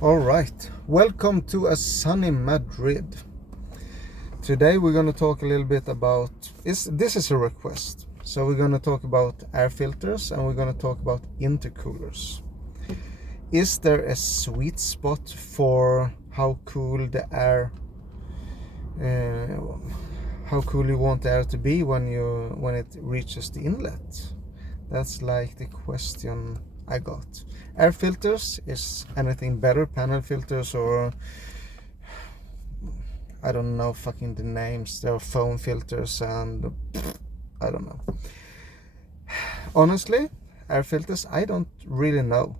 All right, welcome to a sunny Madrid. Today we're going to talk a little bit about, this is a request. So we're going to talk about air filters and we're going to talk about intercoolers. Is there a sweet spot for how cool the air, how cool you want the air to be when it reaches the inlet? That's like the question I got. Air filters, is anything better? Panel filters, or I don't know fucking the names. There are foam filters and I don't know. Honestly, air filters, I don't really know.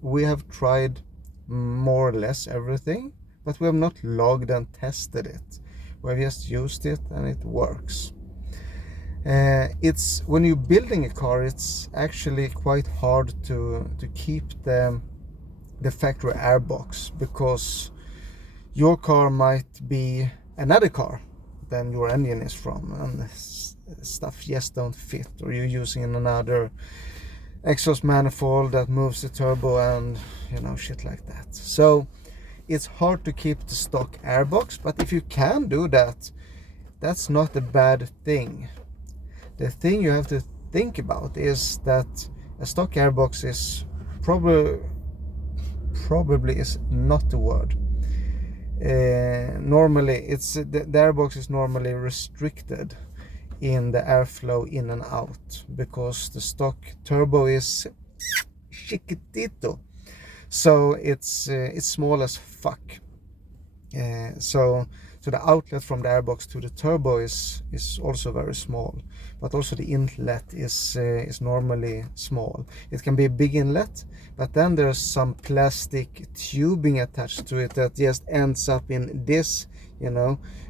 We have tried more or less everything, but we have not logged and tested it. We've just used it and it works. It's when you're building a car, it's actually quite hard to keep the factory airbox, because your car might be another car than your engine is from, and stuff just don't fit, or you're using another exhaust manifold that moves the turbo and shit like that. So it's hard to keep the stock airbox, but if you can do that, that's not a bad thing. The thing you have to think about is that a stock airbox is probably is not the word. Normally it's the airbox is normally restricted in the airflow in and out, because the stock turbo is chiquitito, so it's small as fuck. So the outlet from the airbox to the turbo is also very small, but also the inlet is normally small. It can be a big inlet, but then there's some plastic tubing attached to it that just ends up in this,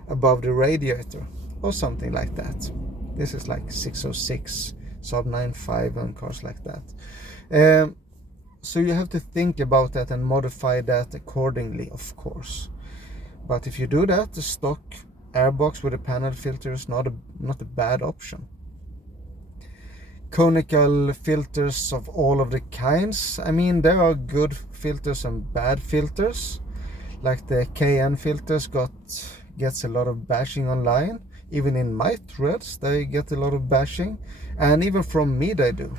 above the radiator or something like that. This is like 606 sub 95 and cars like that. So you have to think about that and modify that accordingly, of course. But if you do that, the stock airbox with a panel filter is not a bad option. Conical filters of all of the kinds. I mean, there are good filters and bad filters. Like the KN filters gets a lot of bashing online. Even in my threads, they get a lot of bashing. And even from me, they do.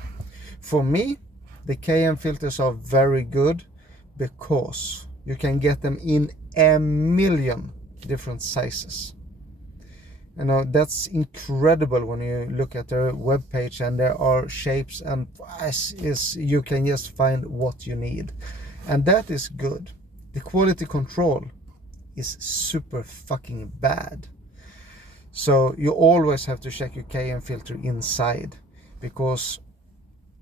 For me, the KN filters are very good because you can get them in a million different sizes. That's incredible when you look at their webpage, and there are shapes and you can just find what you need, and that is good. The quality control is super fucking bad, so you always have to check your KN filter inside, because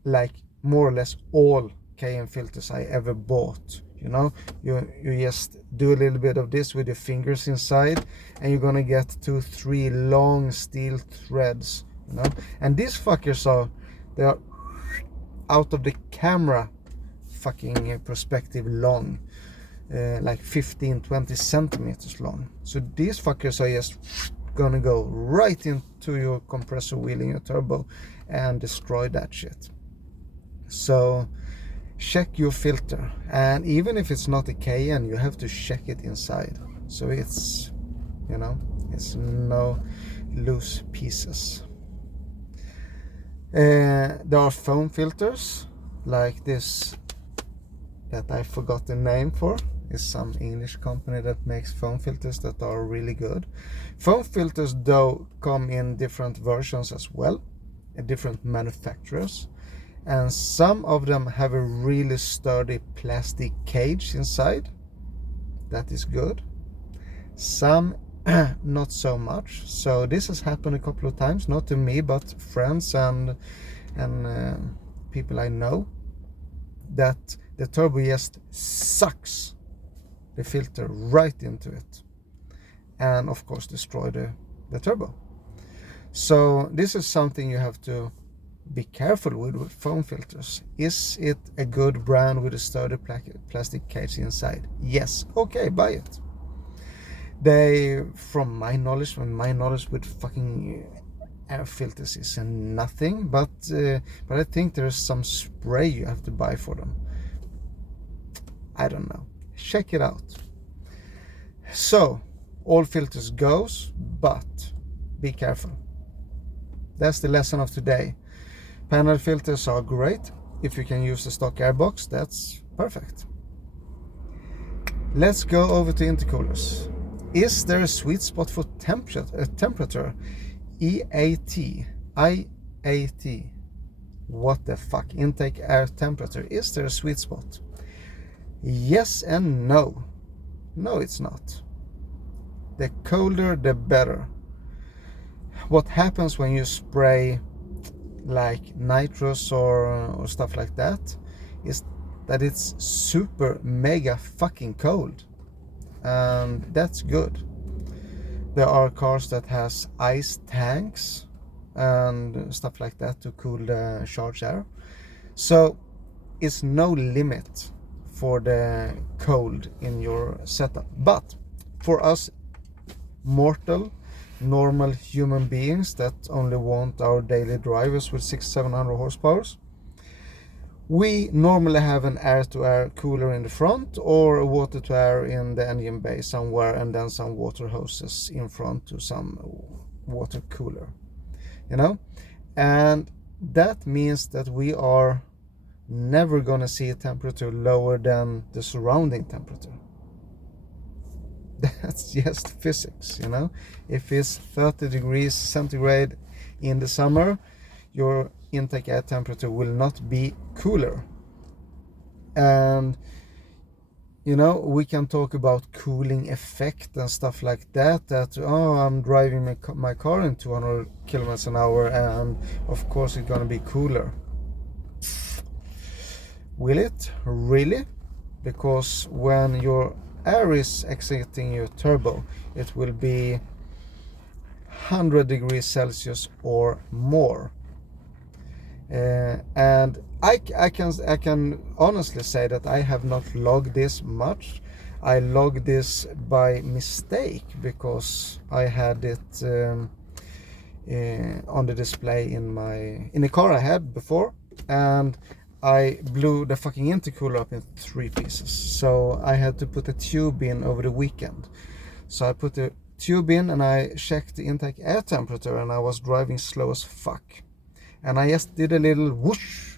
like more or less all KN filters I ever bought, you just do a little bit of this with your fingers inside, and you're gonna get 2-3 long steel threads, and these fuckers they are out of the camera fucking perspective long, like 15-20 centimeters long. So these fuckers are just gonna go right into your compressor wheel in your turbo and destroy that shit. So check your filter, and even if it's not a KN, you have to check it inside, so it's it's no loose pieces. There are foam filters like this that I forgot the name for. Is some English company that makes foam filters that are really good. Foam filters though come in different versions as well, different manufacturers, and some of them have a really sturdy plastic cage inside. That is good. Some not so much. So this has happened a couple of times, not to me but friends and people I know, that the turbo just sucks the filter right into it, and of course destroy the turbo. So this is something you have to be careful with foam filters. Is it a good brand with a sturdy plastic cage inside? Yes, okay, buy it. They, from my knowledge with fucking air filters is nothing, but I think there's some spray you have to buy for them. I don't know. check it out. So all filters goes, but be careful. That's the lesson of today. Panel filters are great. If you can use the stock airbox, that's perfect. Let's go over to intercoolers. Is there a sweet spot for temperature? IAT. What the fuck? Intake air temperature. Is there a sweet spot? Yes and no. No, it's not. The colder, the better. What happens when you spray like nitrous or stuff like that is that it's super mega fucking cold, and that's good. There are cars that has ice tanks and stuff like that to cool the charged air, so it's no limit for the cold in your setup. But for us normal human beings that only want our daily drivers with 600-700 horsepower, we normally have an air-to-air cooler in the front or a water-to-air in the engine bay somewhere, and then some water hoses in front to some water cooler, you know. And that means that we are never gonna see a temperature lower than the surrounding temperature. That's just physics, you know. If it's 30 degrees centigrade in the summer, your intake air temperature will not be cooler. And you know, we can talk about cooling effect and stuff like that, oh, I'm driving my car in 200 kilometers an hour and of course it's gonna be cooler. Will it really? Because when your air is exiting your turbo, it will be 100 degrees Celsius or more. And I can honestly say that I have not logged this much. I logged this by mistake because I had it on the display in the car I had before, and I blew the fucking intercooler up in 3 pieces. So I had to put a tube in over the weekend. So I put the tube in and I checked the intake air temperature, and I was driving slow as fuck. And I just did a little whoosh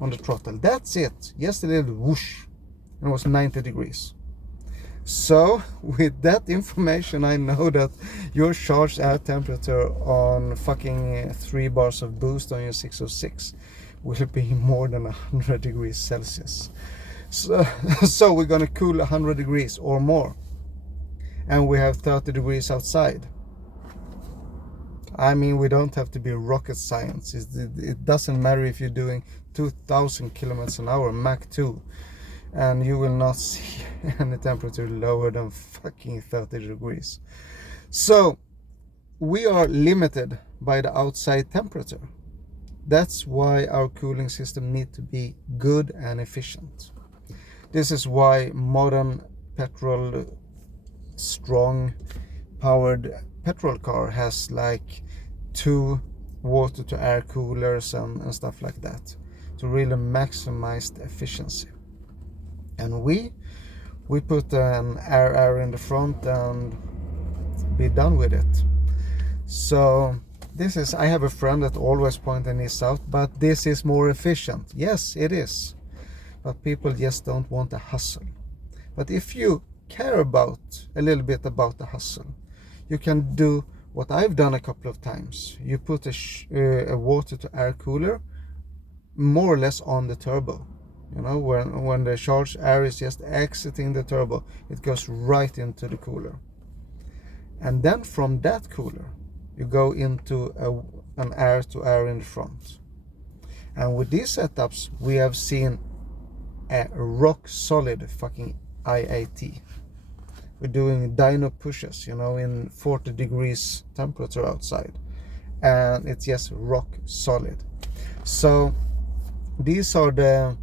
on the throttle. That's it. Just a little whoosh. And it was 90 degrees. So with that information, I know that your charged air temperature on fucking 3 bars of boost on your 606 will be more than 100 degrees Celsius. So we're gonna cool 100 degrees or more, and we have 30 degrees outside. I mean, we don't have to be rocket science. It doesn't matter if you're doing 2,000 kilometers an hour Mach 2, and you will not see any temperature lower than fucking 30 degrees. So we are limited by the outside temperature. That's why our cooling system needs to be good and efficient. This is why modern petrol, strong powered petrol car has like 2 water to air coolers and stuff like that to really maximize the efficiency. And we put an air in the front and be done with it. So this is, I have a friend that always pointing this out, but this is more efficient. Yes, it is. But people just don't want the hustle. But if you care about a little bit about the hustle, you can do what I've done a couple of times. You put a water to air cooler more or less on the turbo. You know, when the charged air is just exiting the turbo, it goes right into the cooler. And then from that cooler, you go into an air to air in the front. And with these setups, we have seen a rock solid fucking IAT. We're doing dyno pushes, you know, in 40 degrees temperature outside, and it's just rock solid. So these are the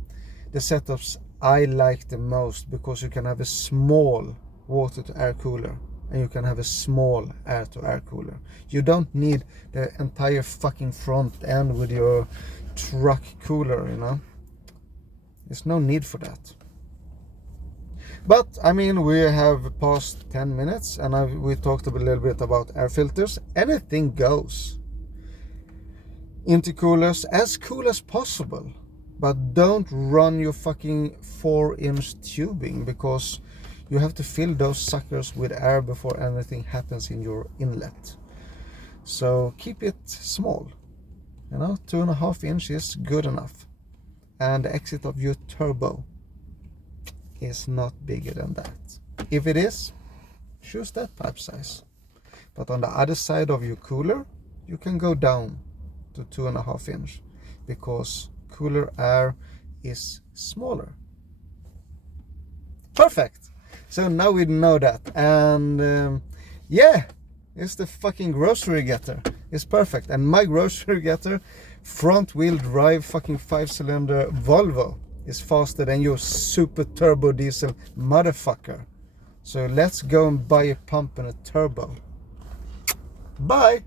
setups I like the most, because you can have a small water to air cooler and you can have a small air to air cooler. You don't need the entire fucking front end with your truck cooler, you know. There's no need for that. But I mean, we have passed 10 minutes and we talked a little bit about air filters. Anything goes. Intercoolers as cool as possible, but don't run your fucking 4-inch tubing, because you have to fill those suckers with air before anything happens in your inlet. So keep it small, 2.5 inches good enough. And the exit of your turbo is not bigger than that. If it is, choose that pipe size. But on the other side of your cooler, you can go down to 2.5 inch, because cooler air is smaller. Perfect. So now we know that. And yeah, it's the fucking grocery getter. It's perfect. And my grocery getter, front wheel drive fucking 5-cylinder Volvo, is faster than your super turbo diesel motherfucker. So let's go and buy a pump and a turbo. Bye.